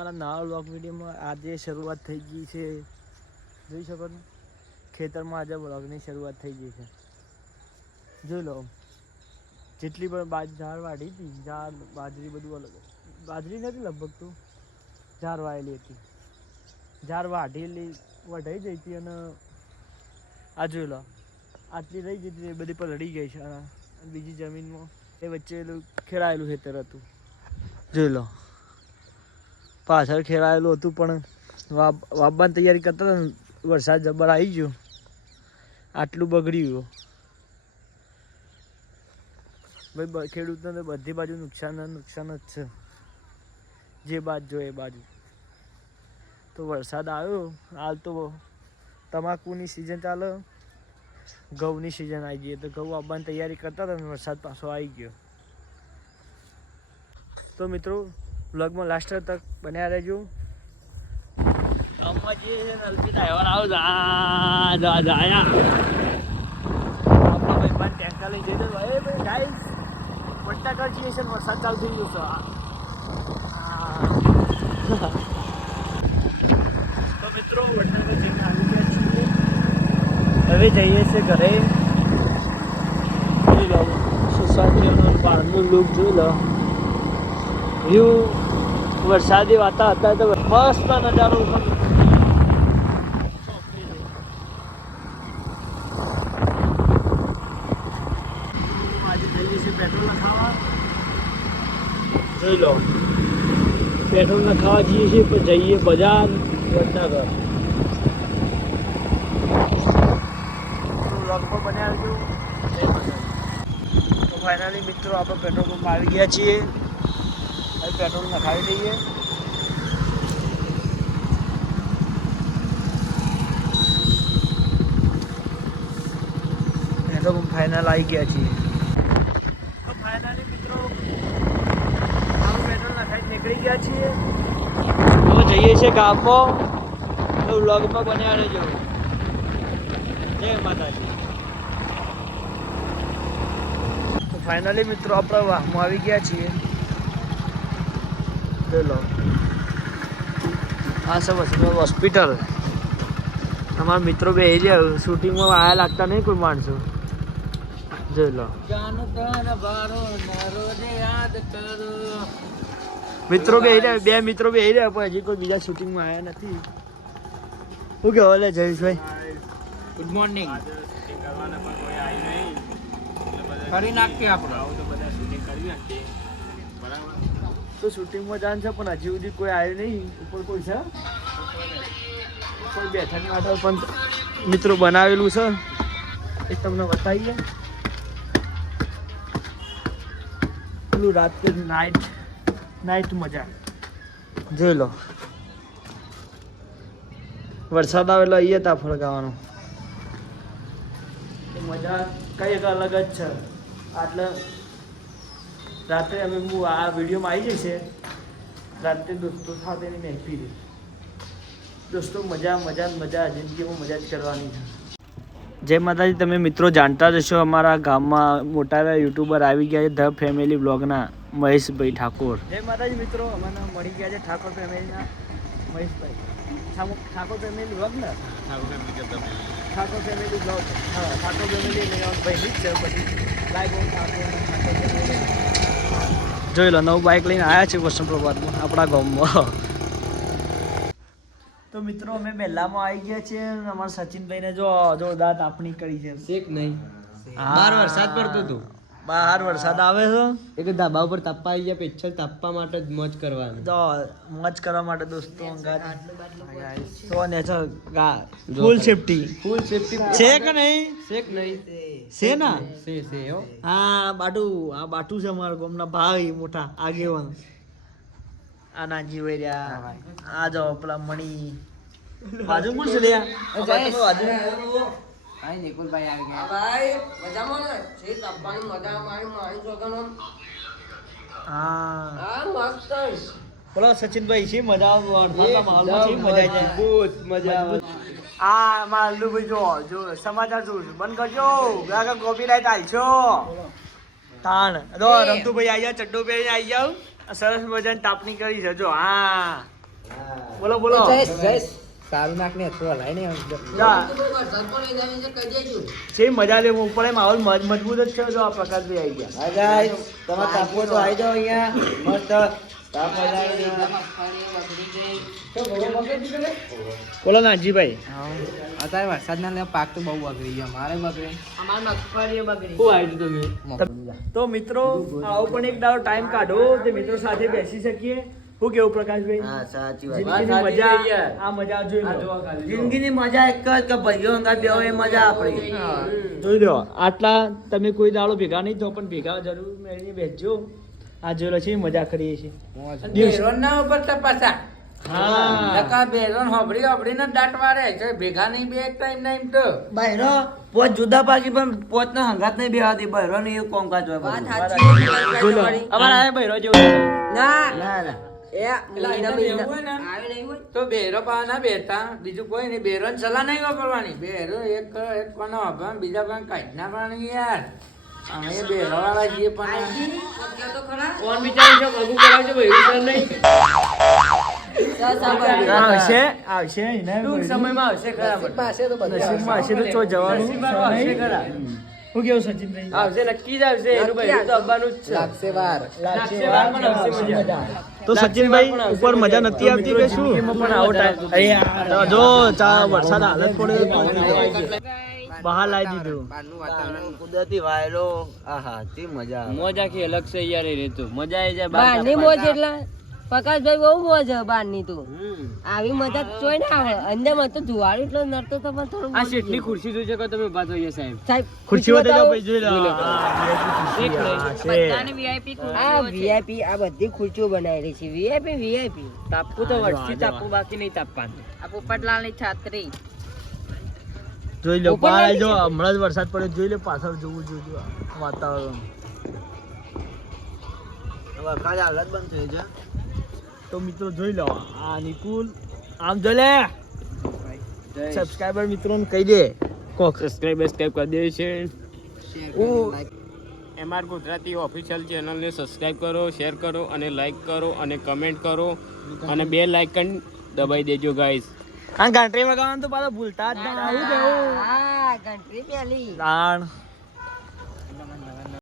અમારા નવા બ્લોક વિડીયોમાં આજે શરૂઆત થઈ ગઈ છે. જોઈ શકો ને ખેતરમાં આજે બ્લોગની શરૂઆત થઈ ગઈ છે. જોઈ લો. જેટલી પણ ઝાડ વાઢી હતી, ઝાડ, બાજરી બધું અલગ બાજરી નથી લગભગ તો. ઝાડ વાળેલી હતી. ઝાડ વાઢેલી, વઢાઈ જઈ હતી અને આ જોઈ લો. આટલી રહી જતી બધી પર લડી ગઈ છે બીજી જમીનમાં એ વચ્ચે ખેડાયેલું ખેતર હતું. જોઈ લો. પાછળ ખેડાયેલું હતું પણ વાપ વાપવાની તૈયારી કરતા હતા વરસાદ જબર આવી ગયો. આટલું બગડ્યું. ભાઈ ખેડૂતને બધી બાજુ નુકસાન નુકસાન જ છે. જે બાજુ જો એ બાજુ. તો વરસાદ આવ્યો. હાલ તો તમાકુની સિઝન ચાલે. ઘઉંની સિઝન આવી ગઈ. તો ઘઉં આવવાની તૈયારી કરતા હતા વરસાદ પાછો આવી ગયો. તો મિત્રો વ્લોગમાં લાસ્ટ તક બન્યા રહેજો. વરસાદ ચાલુ થઈ ગયો. તો મિત્રો હવે જઈએ છીએ ઘરે. જોઈ બહારનું લુક જોઈ લો. વ્યૂ વરસાદી વાતા હતા તો મસ્ત નજારો ઉપર આજે જઈએ છીએ પેટ્રોલ નખાવા જોઈ લો. પેટ્રોલ નખાવા જઈએ છીએ પછી જઈએ બજાર, વડનગર. લગભગ બન્યા રહેજો જય માતાજી તો ફાઇનલી મિત્રો, આપણે પેટ્રોલ પંપ આવી ગયા છીએ. હવે પેટ્રોલ નખાવી દઈએ પેટ્રોલ પંપ ફાઇનલ આવી ગયા છીએ. તો ફાઇનલી મિત્રો આપણે પેટ્રોલ નખાવી નીકળી ગયા છીએ. હવે જઈએ છીએ ગામમાં. તો વ્લોગમાં બન્યા રહેજો. જય માતાજી. તો ફાઇનલી મિત્રો, આપણે વાહમાં આવી ગયા છીએ. લો આ વસંત હોસ્પિટલ. તમારા મિત્રો બે રહ્યા શૂટિંગમાં આયા લાગતા નહીં કોઈ માણસો. જોઈ લો. મિત્રો બે રહ્યા બે મિત્રો બે રહ્યા પણ હજી કોઈ બીજા શૂટિંગમાં આવ્યા નથી. શું કહેવાય લે જયેશભાઈ? ગુડ મોર્નિંગ કરી નાખીએ આપણે. તો શૂટિંગમાં જાણ છે, પણ હજી સુધી કોઈ આવ્યું નહીં. ઉપર કોઈ છે? કોઈ બેઠકની માટે પણ મિત્રો બનાવેલું છે. એ તમને બતાવીએ. પેલું રાત્રે નાઇટ નાઇટ મજા. જોઈ લો. વરસાદ આવેલો અહીંયા તા ફળગાવાનો. મજા કઈ અલગ જ છે. આટલે રાત્રે અમે હું આ વિડીયોમાં આવી જશે રાત્રે દોસ્તો સાથેની રહી દોસ્તો મજા મજા મજા જિંદગીમાં મજા જ કરવાની છે. જય માતાજી તમે મિત્રો જાણતા જ હશો અમારા ગામમાં મોટા એવા યુટ્યુબર આવી ગયા છે ધ ફેમિલી બ્લોગના મહેશભાઈ ઠાકોર. જય માતાજી મિત્રો અમને મળી ગયા છે ઠાકોર ફેમિલીના મહેશભાઈ. ઠાકોર ઠાકોર ફેમિલી બ્લોગ ને? ઠાકોર ફેમિલી બ્લોગ હા ઠાકોર ફેમિલી ભાઈ છે પછી. Live Thakor Thakor family. જોઈ લો નવું બાઇક લઈને આવ્યા છે વસંત પ્રભાતમાં આપણા ગામમાં. તો મિત્રો અમે બેલામાં આવી ગયા છીએ અને અમારા સચિનભાઈને જો જોરદાર તાપણી કરી છે. શેક નહીં. બાર વરસાદ પડતો હતો. બહાર વરસાદ આવે છે? એક ધાબા ઉપર તાપવા આવી ગયા પેચ્છલ તાપવા માટે જ મોજ કરવાની. તો મોજ કરવા માટે દોસ્તો તો નેચર ગા ફૂલ સેફટી ફૂલ સેફટી છે કે નહીં? શેક નહીં? છે ના છે છે હો. હા બાટુ આ બાટુ છે અમારા ગામના ભાઈ મોટા આગેવાન. આ નાજી રહ્યા. આ જો પેલા મણી. બાજુ કોણ છે લ્યા બાજુ. ભાઈ નિકુલભાઈ આવી ગયા. ભાઈ. મજામાં ને? છે તાપવાની મજા મારી માણી છોકરાનો. હા. હા મસ્ત. બોલો સચિનભાઈ છે મજા આવે વરસાદના માહોલમાં છે મજા આવી જાય. મજબૂત મજા આવે. આ મારા અલ્લુભાઈ જો જો સમાચાર જોઉં છું બંધ કરજો. આગળ કોપીરાઈટ આલશો તાણ. જો રમતુભાઈ આવી જાવ ચડ્ડો પહેરીને આવી જાવ સરસ મજાની તાપણી કરી છે જો હા. બોલો બોલો. સારું નાખ ને અથવા લાઈ ને જે. મજા લેવું પડે માહોલ મ- મજબૂત જ છે જો આ પ્રકાશભાઈ આવી ગયા. હા ગાઈસ તમે તાપો તો આવી જાઓ અહીંયા. મસ્ત. બોલો નાનજીભાઈ અત્યારે વરસાદના લીધે પાક તો બહુ બગડી ગયો. મારે બગડે. તો મિત્રો આવો પણ એક દાડો ટાઈમ કાઢો તે મિત્રો સાથે બેસી શકીએ. શું કેવું પ્રકાશભાઈ? હા સાચી જિંદગીની મજા આ મજા જોઈ લો. જિંદગીની મજા એક જ કે ભાઈઓ અંગા બે એ મજા આપણી. જોઈ લો આટલા તમે કોઈ દાડો ભેગા નહીં તો પણ ભેગા જરૂર મેળીને બેસજો. આ જોલો છે મજા કરીએ છીએ. બેરોન ના ઉપર તો પાછા. હા. નકા બેરોન હોબડી હોબડી ને દાટ વાળે. કે ભેગા નહીં બે એક ટાઈમ ના એમ તો. બહેરો પોત જુદા પાકી પણ પોત ને હંગાત નહીં બેહાતી. બહેરો ને એવું કોમકાજ હોય વાત સાચી. જોઈ આ બૈરો જેવો ના. ના ના. એ પેલા મહિના આઈટમ મહિના. એવું હોય ને? આવી નહીં હોય. તો બેરો પા બેઠા. બીજું કોઈ નહીં. બેરોન સલાહ નહીં વાપરવાની. બેરો એક એક કોનો બીજા પણ કાઢ ના પાડવાની યાર. અમે બેરો વાળા છીએ પણ તો કોણ વિચારે છે ભગું કરાવજો ભાઈ વિચાર નહીં. સા સા બગડી. આવશે આવશે ટૂંક સમયમાં આવશે ખરા. પણ. પાસે તો બધું નસીબમાં હશે તો ચો જવાનું. આવશે ખરા. શું કેવું સચિનભાઈ? આવશે નક્કી જ આવશે. એનું તો આવવાનું જ છે. લાગશે વાર. લાગશે વાર પણ આવશે મજા. તો સચિનભાઈ ઉપર મજા નથી આવતી કે શું? પણ આવો ટાઈમ. જો ચા વરસાદ હાલત પડે બહાર લાવી દીધું. બહારનું વાતાવરણ. કુદરતી વાયરો આહા તે મજા આવે. મોજ આખી અલગ છે યાર એ તો મજા આવી જાય બહારની મોજ એટલે પ્રકાશભાઈ બહુ મોજ છે બહારની તો. આવી મજા જોઈ ના આવે. અંદરમાં તો ધુવાડું એટલો નરતો તો પણ થોડું આ શેઠની ખુરશી જોઈ શકો તમે ઊભા થઈએ સાહેબ? સાહેબ ખુરશી વધે તો ભાઈ જોઈ લો. આ વીઆઈપી આ બધી ખુરશીઓ બનાવેલી છે. વીઆઈપી વીઆઈપી તાપકું તો વર્ષથી તાપકું બાકી નહીં તાપવાનું. આ પોપટલાલની છાત્રી. જોઈ લો ઉપર જો હમણાં જ વરસાદ પડ્યો જોઈ લો પાછળ જોવું જોજો આ વાતાવરણ. વરસાદ હાલત બંધ થઈ છે. તો મિત્રો જોઈ લો આ નિકુલ આમ જોઈ લે. સબસ્ક્રાઇબર મિત્રોને કહી દે. કોક સબસ્ક્રાઇબર સબસ્ક્રાઇબ કરી દે છે. એમઆર ગુજરાતી ઓફિશિયલ ચેનલને સબસ્ક્રાઇબ કરો શેર કરો અને લાઈક કરો અને કમેન્ટ કરો. અને બે લાઇકન દબાઈ દેજો ગાઈસ આ ઘંટરી વગાડવાનું તો પાછા ભૂલતા જ ના આવું કેવું? હા ઘંટરી પેલી